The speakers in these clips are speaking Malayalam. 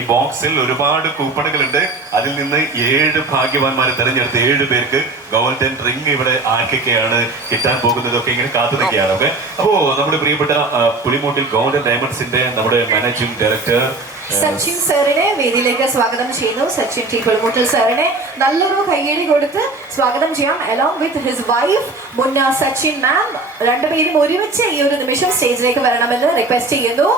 ഈ ബോക്സിൽ ഒരുപാട് കൂപ്പണുകളുണ്ട്. അതിൽ നിന്ന് 7 ഭാഗ്യവാന്മാരെ തെരഞ്ഞെടുത്ത് 7 പേർക്ക് ഗോൾഡൻ റിംഗ് ഇവിടെ ആർക്കൊക്കെയാണ് കിട്ടാൻ പോകുന്നതൊക്കെ ഇങ്ങനെ കാത്തു നിൽക്കുകയാണ്. ഓക്കെ, അപ്പോ നമ്മുടെ പ്രിയപ്പെട്ട പുളിമൂട്ടിൽ ഗോൾഡൻ ഡയമണ്ട്സിന്റെ നമ്മുടെ മാനേജിംഗ് ഡയറക്ടർ സച്ചിൻ സാറിനെ വേദിയിലേക്ക് സ്വാഗതം ചെയ്യുന്നു. സച്ചിൻ ടി പുളിമൂട്ടിൽ സാറിനെ നല്ലൊരു കയ്യടി കൊടുത്ത് സ്വാഗതം ചെയ്യാം. അലോങ് വിത്ത് ഹിസ് വൈഫ് മുന്ന സച്ചിൻ മാം, രണ്ടുപേരും ഒരുമിച്ച് ഈ ഒരു നിമിഷം സ്റ്റേജിലേക്ക് വരണമെന്ന് റിക്വസ്റ്റ് ചെയ്യുന്നു.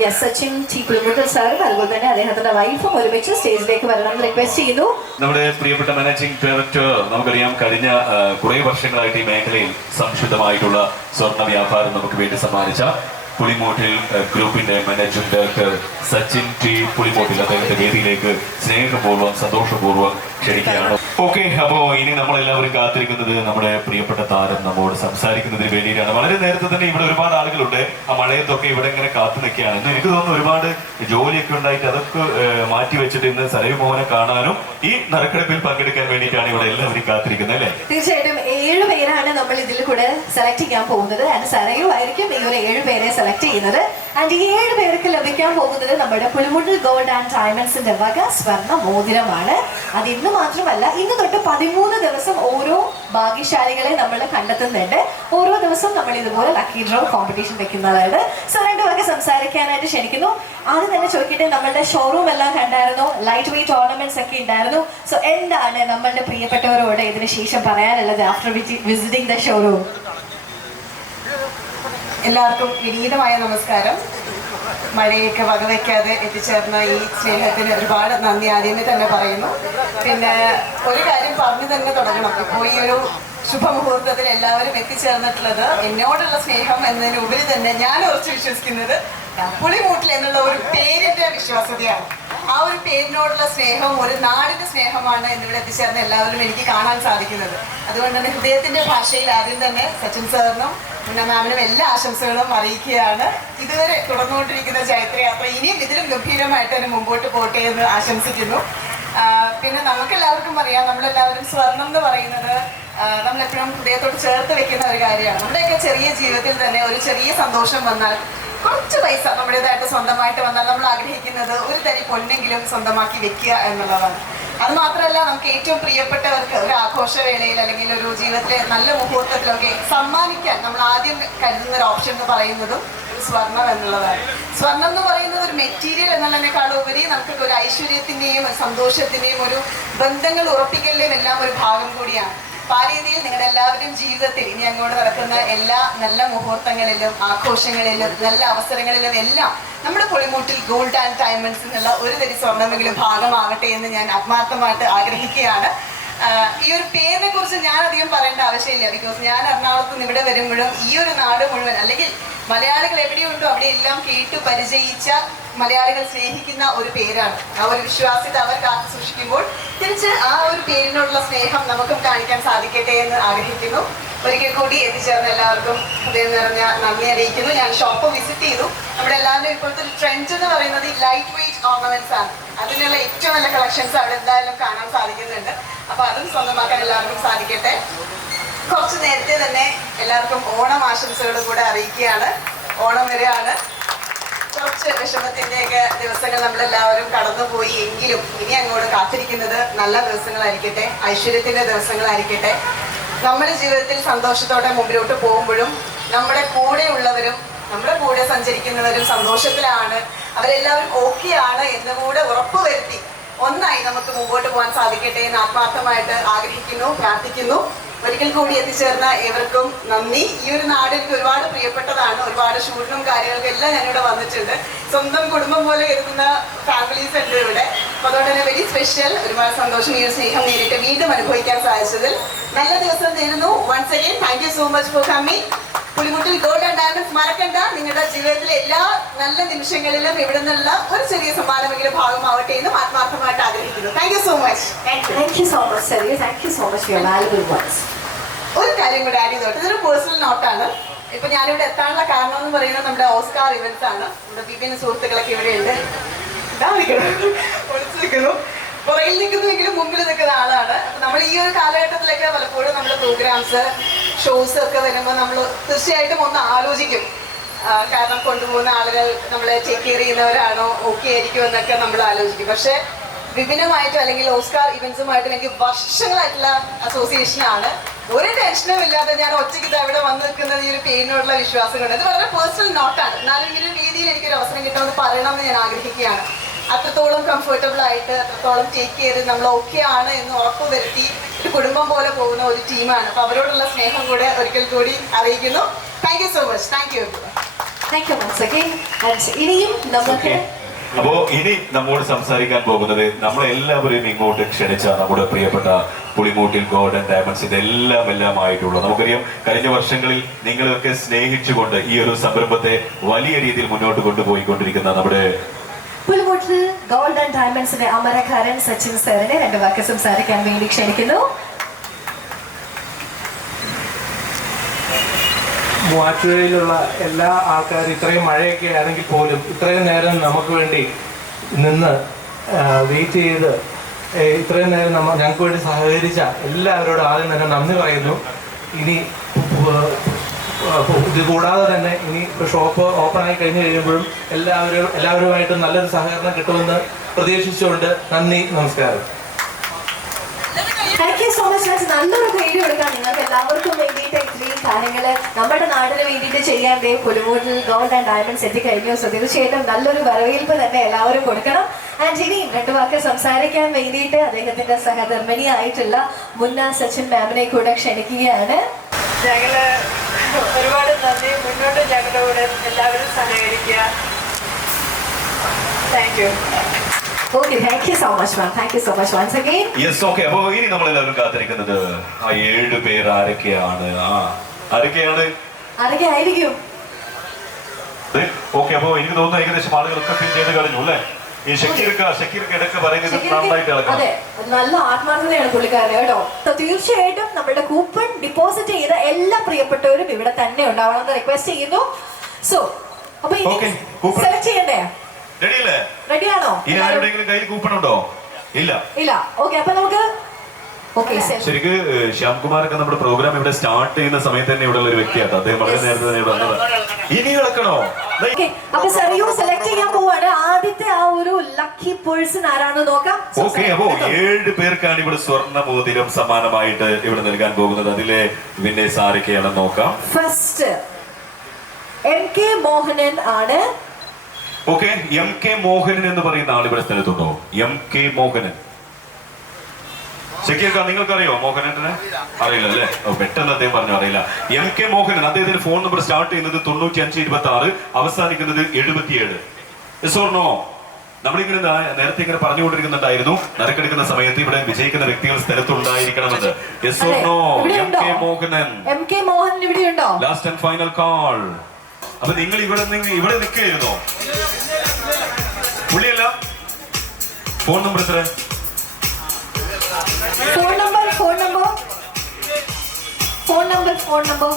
യെസ്, സച്ചിൻ ടി പുളിമൂട്ടിൽ സാറും അതുപോലെ തന്നെ അദ്ദേഹത്തിന്റെ വൈഫും ഒരുമിച്ച് സ്റ്റേജിലേക്ക് വരണമെന്ന് റിക്വസ്റ്റ് ചെയ്യുന്നു. നമ്മുടെ പ്രിയപ്പെട്ട മാനേജിംഗ് ഡയറക്ടർ, നമുക്കറിയാം കഴിഞ്ഞ കുറെ വർഷങ്ങളായിട്ട് ഈ മേഖലയിൽ സംശുദ്ധമായിട്ടുള്ള സ്വർണ്ണ വ്യാപാരം നമുക്ക് വേണ്ടി സമ്മാനിച്ച പുളിമൂട്ടിൽ ഗ്രൂപ്പിന്റെ മാനേജിംഗ് ഡയറക്ടർ സച്ചിൻ ടി പുളിമൂട്ടിൽ അദ്ദേഹത്തെ വേദിയിലേക്ക് സ്നേഹപൂർവ്വം സന്തോഷപൂർവ്വം ക്ഷണിക്കുകയാണ്. ഓക്കെ, അപ്പോ ഇനി നമ്മളെല്ലാവരും കാത്തിരിക്കുന്നത് നമ്മുടെ പ്രിയപ്പെട്ട താരം നമ്മോട് സംസാരിക്കുന്നതിന് വേണ്ടിയിട്ടാണ്. വളരെ നേരത്തെ തന്നെ ഇവിടെ ഒരുപാട് ആളുകളുണ്ട്. ആ മഴയത്തൊക്കെ ഇവിടെ ഇങ്ങനെ കാത്തു നിൽക്കുകയാണ്. എനിക്ക് തോന്നുന്നു ഒരുപാട് ജോലിയൊക്കെ ഉണ്ടായിട്ട് അതൊക്കെ മാറ്റി വെച്ചിട്ട് ഇന്ന് സരയു മോഹനെ കാണാനും ഈ നറുക്കെടുപ്പിൽ പങ്കെടുക്കാൻ വേണ്ടിയിട്ടാണ് ഇവിടെ എല്ലാവരും കാത്തിരിക്കുന്നത്, അല്ലേ? തീർച്ചയായിട്ടും 7 പേരാണ് നമ്മൾ ഇതിൽ കൂടെ സെലക്ട് ചെയ്യാൻ പോകുന്നത്. ആൻഡ് സരയു ആയിരിക്കും ഈ ഒരു 7 പേരെ സെലക്ട് ചെയ്യുന്നത്. ആൻഡ് ഈ 7 പേർക്ക് ലഭിക്കാൻ പോകുന്നത് നമ്മുടെ പുളിമൂട്ടിൽ ഗോൾഡ് ആൻഡ് ഡയമണ്ട്സിന്റെ വക സ്വർണ്ണ മോതിരമാണ്. അത് ഇന്ന് മാത്രമല്ല, ഇന്ന് തൊട്ട് 13 ദിവസം ഓരോ ഭാഗ്യശാലികളെ നമ്മൾ കണ്ടെത്തുന്നുണ്ട്. ഓരോ ദിവസവും നമ്മൾ ഇതുപോലെ ലക്കി ഡ്രോ കോമ്പറ്റീഷൻ വെക്കുന്നതാണ്. സോ 2 പേർക്ക് സംസാരിക്കാനായിട്ട് ക്ഷണിക്കുന്നു. ആദ്യം തന്നെ ചോദിക്കട്ടെ, നമ്മളുടെ ഷോറൂം എല്ലാം കണ്ടായിരുന്നു, ലൈറ്റ് വെയിറ്റ് ഓർണമെന്റ്സ് ഒക്കെ ഉണ്ടായിരുന്നു. സോ എന്താണ് നമ്മളുടെ പ്രിയപ്പെട്ടവരോട് ഇതിന് ശേഷം പറയാനുള്ളത് ആഫ്റ്റർ വിസിറ്റിംഗ് ദ ഷോറൂം? എല്ലാവർക്കും വിനീതമായ നമസ്കാരം. മഴയൊക്കെ വകവയ്ക്കാതെ എത്തിച്ചേർന്ന ഈ സ്നേഹത്തിന് ഒരുപാട് നന്ദി ആദ്യമേ തന്നെ പറയുന്നു. പിന്നെ ഒരു കാര്യം പറഞ്ഞു തന്നെ തുടങ്ങണം. ഇപ്പോൾ ഈ ഒരു ശുഭമുഹൂർത്തത്തിൽ എല്ലാവരും എത്തിച്ചേർന്നിട്ടുള്ളത് എന്നോടുള്ള സ്നേഹം എന്നതിനുപരി തന്നെ ഞാൻ ഉറച്ചു വിശ്വസിക്കുന്നത് പുളിമൂട്ടിൽ എന്നുള്ള ഒരു പേരിന്റെ വിശ്വാസ്യതയാണ്. ആ ഒരു പേരിനോടുള്ള സ്നേഹം ഒരു നാടിന്റെ സ്നേഹമാണ് എന്നിവിടെ എത്തിച്ചേർന്ന എല്ലാവരും എനിക്ക് കാണാൻ സാധിക്കുന്നത്. അതുകൊണ്ട് തന്നെ ഹൃദയത്തിന്റെ ഭാഷയിൽ ആദ്യം തന്നെ സച്ചിൻ സാറിനും മുന്ന മാമിനും എല്ലാ ആശംസകളും അറിയിക്കുകയാണ്. ഇതുവരെ തുടർന്നുകൊണ്ടിരിക്കുന്ന ചൈത്രയാത്ര ഇനിയും ഇതിലും ഗംഭീരമായിട്ട് തന്നെ മുമ്പോട്ട് പോട്ടെ എന്ന് ആശംസിക്കുന്നു. പിന്നെ നമുക്കെല്ലാവർക്കും അറിയാം, നമ്മളെല്ലാവരും സ്വർണം എന്ന് പറയുന്നത് നമ്മളെപ്പോഴും ഹൃദയത്തോട് ചേർത്ത് വെക്കുന്ന ഒരു കാര്യമാണ്. നമ്മുടെയൊക്കെ ചെറിയ ജീവിതത്തിൽ തന്നെ ഒരു ചെറിയ സന്തോഷം വന്നാൽ, കുറച്ച് പൈസ നമ്മുടേതായിട്ട് സ്വന്തമായിട്ട് വന്നാൽ നമ്മൾ ആഗ്രഹിക്കുന്നത് ഒരു തരി പൊന്നെങ്കിലും സ്വന്തമാക്കി വെക്കുക എന്നുള്ളതാണ്. അത് മാത്രമല്ല, നമുക്ക് ഏറ്റവും പ്രിയപ്പെട്ടവർക്ക് ഒരു ആഘോഷവേളയിൽ അല്ലെങ്കിൽ ഒരു ജീവിതത്തിലെ നല്ല മുഹൂർത്തത്തിലൊക്കെ സമ്മാനിക്കാൻ നമ്മൾ ആദ്യം കരുതുന്ന ഒരു ഓപ്ഷൻ എന്ന് പറയുന്നതും സ്വർണം എന്നുള്ളതാണ്. സ്വർണം എന്ന് പറയുന്നത് ഒരു മെറ്റീരിയൽ എന്നുള്ളതിനേക്കാൾ ഉപരി നമുക്കൊക്കെ ഒരു ഐശ്വര്യത്തിന്റെയും സന്തോഷത്തിന്റെയും ഒരു ബന്ധങ്ങൾ ഉറപ്പിക്കലിന്റെയും എല്ലാം ഒരു ഭാഗം കൂടിയാണ്. ആ രീതിയിൽ നിങ്ങളുടെ എല്ലാവരുടെയും ജീവിതത്തിൽ ഇനി അങ്ങോട്ട് നടക്കുന്ന എല്ലാ നല്ല മുഹൂർത്തങ്ങളിലും ആഘോഷങ്ങളിലും നല്ല അവസരങ്ങളിലും എല്ലാം നമ്മുടെ പുളിമൂട്ടിൽ ഗോൾഡ് ആൻഡ് ഡയമണ്ട്സ് എന്നുള്ള ഒരു തരി സ്വർണ്ണമെങ്കിലും ഭാഗമാകട്ടെ എന്ന് ഞാൻ ആത്മാർത്ഥമായിട്ട് ആഗ്രഹിക്കുകയാണ്. ഈ ഒരു പേരിനെ കുറിച്ച് ഞാൻ അധികം പറയേണ്ട ആവശ്യമില്ല. ബിക്കോസ് ഞാൻ എറണാകുളത്ത് നിന്ന് ഇവിടെ വരുമ്പോഴും ഈ ഒരു നാട് മുഴുവൻ അല്ലെങ്കിൽ മലയാളികൾ എവിടെയുണ്ടോ അവിടെയെല്ലാം കേട്ടു പരിചയിച്ച മലയാളികൾ സ്നേഹിക്കുന്ന ഒരു പേരാണ്. ആ ഒരു വിശ്വാസ്യത അവർ കാത്തു സൂക്ഷിക്കുമ്പോൾ തിരിച്ച് ആ ഒരു പേരിനോടുള്ള സ്നേഹം നമുക്കും കാണിക്കാൻ സാധിക്കട്ടെ എന്ന് ആഗ്രഹിക്കുന്നു. ഒരിക്കൽ കൂടി എത്തിച്ചേർന്ന എല്ലാവർക്കും ഹൃദയം നിറഞ്ഞ നന്ദി അറിയിക്കുന്നു. ഞാൻ ഷോപ്പ് വിസിറ്റ് ചെയ്തു. നമ്മുടെ എല്ലാവരുടെയും ഇപ്പോഴത്തെ ഒരു ട്രെൻഡ് എന്ന് പറയുന്നത് ഈ ലൈറ്റ് വെയിറ്റ് ഓർണമെന്റ്സ് ആണ്. അതിനുള്ള ഏറ്റവും നല്ല കളക്ഷൻസ് അവിടെ എന്തായാലും കാണാൻ സാധിക്കുന്നുണ്ട്. അപ്പൊ അതും സ്വന്തമാക്കാൻ എല്ലാവർക്കും സാധിക്കട്ടെ. കുറച്ച് നേരത്തെ തന്നെ എല്ലാവർക്കും ഓണം ആശംസകളും കൂടെ അറിയിക്കുകയാണ്. ഓണം വരെയാണ്. കുറച്ച് വിഷമത്തിന്റെയൊക്കെ ദിവസങ്ങൾ നമ്മളെല്ലാവരും കടന്നുപോയി എങ്കിലും ഇനി അങ്ങോട്ട് കാത്തിരിക്കുന്നത് നല്ല ദിവസങ്ങളായിരിക്കട്ടെ, ഐശ്വര്യത്തിന്റെ ദിവസങ്ങളായിരിക്കട്ടെ. നമ്മുടെ ജീവിതത്തിൽ സന്തോഷത്തോടെ മുമ്പിലോട്ട് പോകുമ്പോഴും നമ്മുടെ കൂടെ ഉള്ളവരും നമ്മുടെ കൂടെ സഞ്ചരിക്കുന്നവരും സന്തോഷത്തിലാണ്, അവരെല്ലാവരും ഓക്കെ ആണ് എന്നുകൂടെ ഉറപ്പുവരുത്തി ഒന്നായി നമുക്ക് മുമ്പോട്ട് പോകാൻ സാധിക്കട്ടെ എന്ന് ആത്മാർത്ഥമായിട്ട് ആഗ്രഹിക്കുന്നു, പ്രാർത്ഥിക്കുന്നു. ഒരിക്കൽ കൂടി എത്തിച്ചേർന്ന ഏവർക്കും നന്ദി. ഈ ഒരു നാട് എനിക്ക് ഒരുപാട് പ്രിയപ്പെട്ടതാണ്. ഒരുപാട് ഷൂട്ടിനും കാര്യങ്ങൾക്കും എല്ലാം ഞാനിവിടെ വന്നിട്ടുണ്ട്. സ്വന്തം കുടുംബം പോലെ കരുതുന്ന ഫാമിലീസ് ഉണ്ട് ഇവിടെ. അപ്പൊ അതുകൊണ്ട് തന്നെ വെരി സ്പെഷ്യൽ. ഒരുപാട് സന്തോഷം ഈ ഒരു സ്നേഹം നേരിട്ട് വീണ്ടും അനുഭവിക്കാൻ സാധിച്ചതിൽ. നല്ല ദിവസം നേരുന്നു. Once again thank you so much for coming. Pulimoottil gold and diamonds മറക്കണ്ട. നിങ്ങളുടെ ജീവിതത്തിലെ എല്ലാ നല്ല നിമിഷങ്ങളിലും ഇവിടെ നിന്നുള്ള ഒരു ചെറിയ സമ്മാനമെങ്കിലും ഭാഗമാവട്ടെ എന്നും ആത്മാർത്ഥമായിട്ട് ആഗ്രഹിക്കുന്നു. Thank you so much. ഒരു കാര്യം കൂടെ ആഡ് ചെയ്തോട്ടെ, ഇതൊരു പേഴ്സണൽ നോട്ടാണ്. ഇപ്പൊ ഞാനിവിടെ എത്താനുള്ള കാരണം എന്ന് പറയുന്നത് നമ്മുടെ ഓസ്കാർ ഇവന്റ്സ് ആണ്. നമ്മുടെ വിഭിന്ന സുഹൃത്തുക്കളൊക്കെ ഇവിടെയുണ്ട്. ഒളിച്ചിരിക്കുന്നു, പുറകിൽ നിൽക്കുന്നുവെങ്കിലും മുമ്പിൽ നിൽക്കുന്ന ആളാണ്. നമ്മൾ ഈ ഒരു കാലഘട്ടത്തിലൊക്കെ പലപ്പോഴും നമ്മുടെ പ്രോഗ്രാംസ് ഷോസ് ഒക്കെ വരുമ്പോൾ നമ്മൾ തീർച്ചയായിട്ടും ഒന്ന് ആലോചിക്കും, കാരണം കൊണ്ടുപോകുന്ന ആളുകൾ നമ്മളെ ടേക്ക് കെയർ ചെയ്യുന്നവരാണോ ഓക്കെ ആയിരിക്കും എന്നൊക്കെ നമ്മൾ ആലോചിക്കും. പക്ഷെ വിഭിന്നമായിട്ടും അല്ലെങ്കിൽ ഓസ്കാർ ഇവന്റ്സുമായിട്ടും എനിക്ക് വർഷങ്ങളായിട്ടുള്ള അസോസിയേഷനാണ്. ഒരു ടെൻഷനും ഇല്ലാതെ ഞാൻ ഒറ്റയ്ക്ക് അവിടെ വന്ന് നിൽക്കുന്നത് ഈ ഒരു പേരിനോടുള്ള വിശ്വാസം കൊണ്ട്. ഇത് വളരെ പേഴ്സണൽ നോട്ടാണ്. എന്നാലും ഇങ്ങനെ ഒരു രീതിയിൽ എനിക്കൊരു അവസരം കിട്ടുമെന്ന് പറയണമെന്ന് ഞാൻ ആഗ്രഹിക്കുകയാണ്. അത്രത്തോളം കംഫർട്ടബിൾ ആയിട്ട് അത്രത്തോളം ടേക്ക് ചെയ്ത് നമ്മൾ ഓക്കെ ആണ് എന്ന് ഉറപ്പ് വരുത്തി ഒരു കുടുംബം പോലെ പോകുന്ന ഒരു ടീമാണ്. അപ്പൊ അവരോടുള്ള സ്നേഹം കൂടെ ഒരിക്കൽ കൂടി അറിയിക്കുന്നു. Thank you so much. Thank you. Thank you once again. And ഇനിയും നമുക്ക് അപ്പോ ഇനി നമ്മോട് സംസാരിക്കാൻ പോകുന്നത് നമ്മളെല്ലാവരും ഇങ്ങോട്ട് ക്ഷണിച്ച നമ്മുടെ പ്രിയപ്പെട്ട പുളിമൂട്ടിൽ ഗോൾഡ് ആൻഡ് ഡയമണ്ട്സിന്റെ എല്ലാം ആയിട്ടുള്ള, നമുക്കറിയാം കഴിഞ്ഞ വർഷങ്ങളിൽ നിങ്ങളൊക്കെ സ്നേഹിച്ചുകൊണ്ട് ഈ ഒരു സംരംഭത്തെ വലിയ രീതിയിൽ മുന്നോട്ട് കൊണ്ടുപോയിക്കൊണ്ടിരിക്കുന്ന നമ്മുടെ പുലിമുട്ടിൽ ഗോൾഡ് ആൻഡ് ഡയമണ്ട്സിന്റെ അമരക്കാരൻ സച്ചിൻ സാറിനെ 2 വാക്ക് സംസാരിക്കാൻ വേണ്ടി ക്ഷണിക്കുന്നു. മൂവാറ്റുപുഴയിലുള്ള എല്ലാ ആൾക്കാരും ഇത്രയും മഴയൊക്കെ ആണെങ്കിൽ പോലും ഇത്രയും നേരം നമുക്ക് വേണ്ടി നിന്ന് വെയിറ്റ് ചെയ്ത് ഇത്രയും നേരം ഞങ്ങൾക്ക് വേണ്ടി സഹകരിച്ച എല്ലാവരോടും ആദ്യം തന്നെ നന്ദി പറയുന്നു. ഇനി ഇത് കൂടാതെ തന്നെ ഇനി ഷോപ്പ് ഓപ്പൺ ആയി കഴിഞ്ഞ് കഴിയുമ്പോഴും എല്ലാവരുമായിട്ടും നല്ലൊരു സഹകരണം കിട്ടുമെന്ന് പ്രതീക്ഷിച്ചുകൊണ്ട് നന്ദി, നമസ്കാരം. Thank you so much. നല്ലൊരു പേര് കൊടുക്കാം നിങ്ങൾക്ക് എല്ലാവർക്കും വേണ്ടിയിട്ട്. ഇത്രയും കാര്യങ്ങൾ നമ്മുടെ നാടിന് വേണ്ടിയിട്ട് ചെയ്യാൻ പുലിമൂട്ടിൽ ഗോൾഡ് ആൻഡ് ഡയമണ്ട്സ് എത്തിക്കഴിഞ്ഞു. സോ തീർച്ചയായിട്ടും നല്ലൊരു വരവേൽപ്പ് തന്നെ എല്ലാവരും കൊടുക്കണം. ആൻഡ് ഇനിയും 2 വാക്ക് സംസാരിക്കാൻ വേണ്ടിയിട്ട് അദ്ദേഹത്തിന്റെ സഹധർമ്മിണിയായിട്ടുള്ള മുന്ന സച്ചിൻ മാമിനെ കൂടെ ക്ഷണിക്കുകയാണ്. ഞങ്ങള് ഒരുപാട് നന്ദി. മുന്നോട്ട് ഞങ്ങളുടെ കൂടെ എല്ലാവരും സഹകരിക്കുക. Thank you. Okay, thank you so much, ma'am. Thank you so much once again. Yes, okay. അപ്പോ ഇനി നമ്മളെല്ലാവരും കാത്തിരിക്കുന്നത് ആ 7 പേർ ആരൊക്കെയാണ്? ആരൊക്കെ ആയിരിക്കും? ഓക്കെ, അപ്പോ എനിക്ക് തോന്നുന്നു ഏകദേശം ആളുകളൊക്കെ ഫിൽ ചെയ്ത് കഴിഞ്ഞു അല്ലേ? ഈ ഷക്കീർക്ക് ഇടയ്ക്ക് പറയുന്നത് നന്നായിട്ട് ഇളക്കണം. അതെ, നല്ല ആത്മാർത്ഥതയാണ് പുള്ളിക്കാരൻ കേട്ടോ. തീർച്ചയായിട്ടും നമ്മുടെ കൂപ്പൺ ഡിപ്പോസിറ്റ് ചെയ്ത എല്ലാ പ്രിയപ്പെട്ടവരും ഇവിടെ തന്നെ ഉണ്ടാവണമെന്ന് റിക്വസ്റ്റ് ചെയ്യുന്നു. സോ അപ്പൊ സെലക്ട് ചെയ്യണ്ടേ? റെഡിയാണോ? ഇനി ആരുടെയെങ്കിലും കയ്യിൽ കൂപ്പൺ ഉണ്ടോ? ഇല്ല. ഓക്കെ, അപ്പൊ നമുക്ക് ശരിക്ക് ശ്യാംകുമാരൊക്കെ നമ്മുടെ പ്രോഗ്രാം ഇവിടെ സ്റ്റാർട്ട് ചെയ്യുന്ന സമയത്ത് തന്നെ ഇവിടെ ഉള്ള ഒരു വ്യക്തിയാണ്. അദ്ദേഹം വളരെ നേരത്തെ തന്നെ വന്നത്. ഇനി ഇളക്കണോ? അപ്പൊ സറിയു സെലക്ട് ചെയ്യാൻ പോവാണ്. ആദ്യത്തെ ആ ഒരു ലക്കി പേഴ്സൺ ആരാണെന്ന് നോക്കാം. ഓക്കെ, അപ്പോ 7 പേർക്കാണ് ഇവിടെ സ്വർണ്ണ മോതിരം സമ്മാനമായിട്ട് ഇവിടെ നൽകാൻ പോകുന്നത്. അതിലെ വിന്നേഴ്സ് ആരൊക്കെയാണെന്ന് നോക്കാം. ഫസ്റ്റ് MK മോഹനൻ ആണ്. ഓക്കെ, MK മോഹനൻ എന്ന് പറയുന്ന ആൾ ഇവിടെ സ്ഥലത്തുണ്ടോ? MK മോഹനൻ, ശരിക്കും നിങ്ങൾക്കറിയോ മോഹനനെ? അറിയില്ല അല്ലേ? പെട്ടെന്ന് അദ്ദേഹം പറഞ്ഞു അറിയില്ല. MK മോഹനൻ, അദ്ദേഹത്തിന്റെ ഫോൺ നമ്പർ സ്റ്റാർട്ട് ചെയ്യുന്നത് 9526, അവസാനിക്കുന്നത് 77. യെസ്-ഓർ-നോ? നമ്മളിങ്ങനെ നേരത്തെ ഇങ്ങനെ പറഞ്ഞുകൊണ്ടിരിക്കുന്നുണ്ടായിരുന്നു, നറുക്കെടുക്കുന്ന സമയത്ത് ഇവിടെ വിജയിക്കുന്ന വ്യക്തികൾ സ്ഥലത്തുണ്ടായിരിക്കണമെന്ന്. യെസ്-ഓർ-നോ? MK മോഹനൻ ഇവിടെയുണ്ടോ? Last and final call. അപ്പൊ നിങ്ങൾ ഇവിടെ നിൽക്കുകയായിരുന്നോ? പുള്ളിയല്ല. ഫോൺ നമ്പർ എത്ര? ഫോൺ നമ്പർ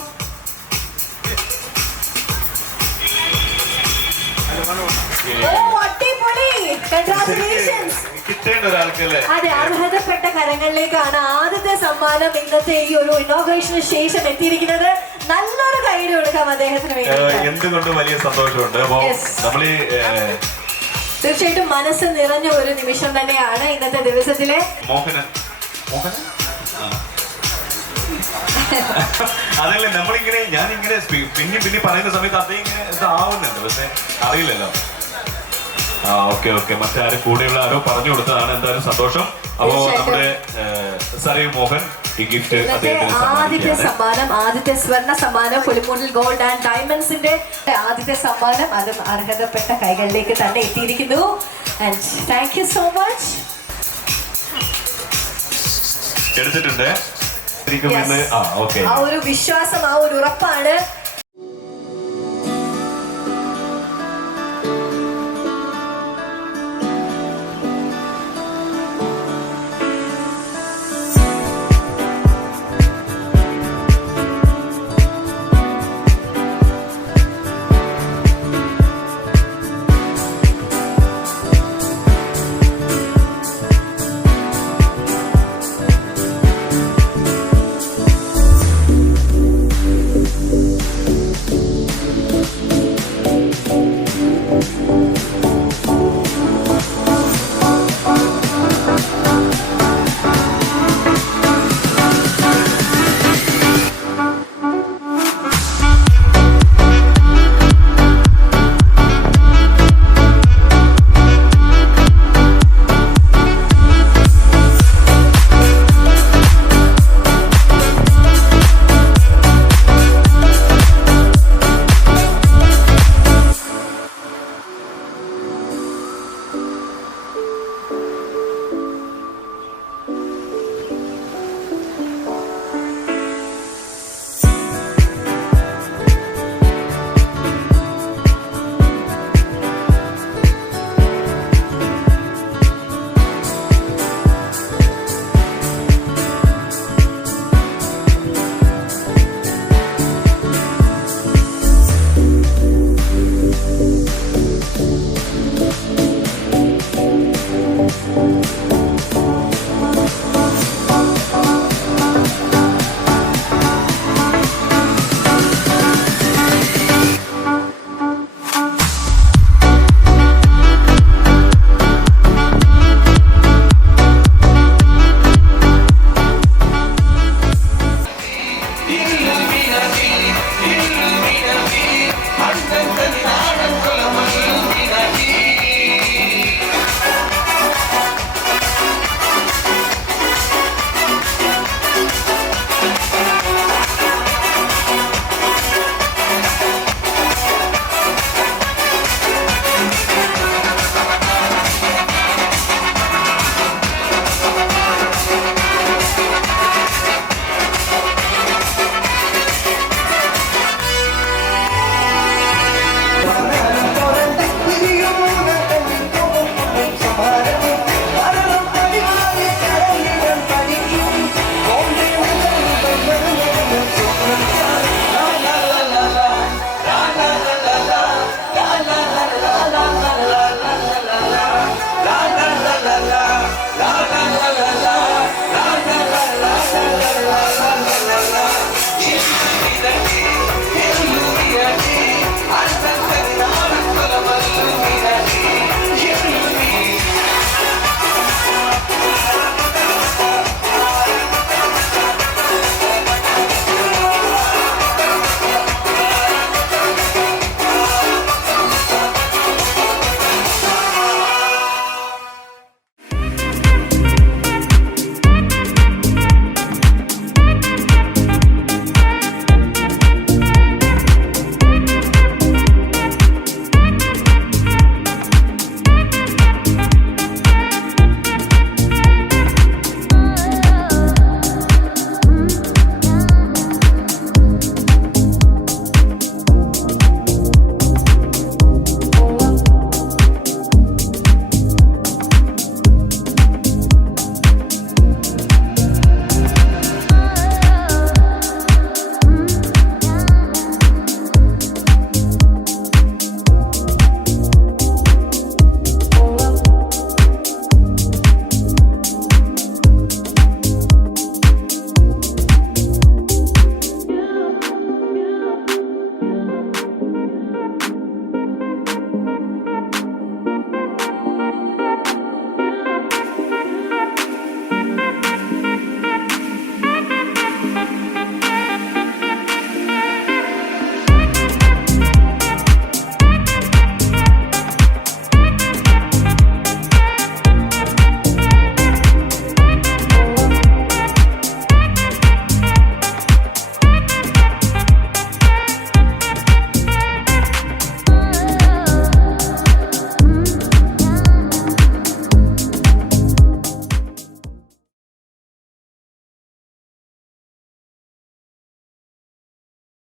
കിട്ടേണ്ട ഒരാൾക്കല്ലേ? അതെ, അർഹതപ്പെട്ട കരങ്ങളിലേക്കാണ് ആദ്യത്തെ സമ്മാനം ഇന്നത്തെ ഈ ഒരു ഇനോഗ്രേഷന് ശേഷം എത്തിയിരിക്കുന്നത്. നല്ലൊരു കൈയ്യടി കൊടുക്കാം അദ്ദേഹത്തിന് വേണ്ടി. എന്തുകൊണ്ട് വലിയ സന്തോഷമുണ്ട്. അപ്പോ നമ്മളീ തീർച്ചയായിട്ടും മനസ്സ് നിറഞ്ഞ ഒരു നിമിഷം തന്നെയാണ് ഇന്നത്തെ ദിവസത്തിലെ. അതല്ലേ നമ്മളിങ്ങനെ ഞാനിങ്ങനെ പിന്നെ പറയുന്ന സമയത്ത് അതേ ഇങ്ങനെ ഇതാവുന്നുണ്ട്, പക്ഷെ അറിയില്ലല്ലോ. ഓക്കെ, മറ്റാരും കൂടെയുള്ള ആരോ പറഞ്ഞു കൊടുത്തതാണ്. എന്തായാലും സന്തോഷം. അപ്പോ നമ്മുടെ സരയു മോഹൻ ഈ ഗിഫ്റ്റ് ആദ്യത്തെ സ്വർണ്ണ സമ്മാനം പുലിമൂട്ടിൽ ഗോൾഡ് ആൻഡ് ഡയമണ്ട്സിന്റെ ആദ്യത്തെ സമ്മാനം, അതും അർഹതപ്പെട്ട കൈകളിലേക്ക് തന്നെ എത്തിയിരിക്കുന്നു. And thank you so much. എടുത്തിട്ടുണ്ട്. ആ ഒരു വിശ്വാസം, ആ ഒരു ഉറപ്പാണ്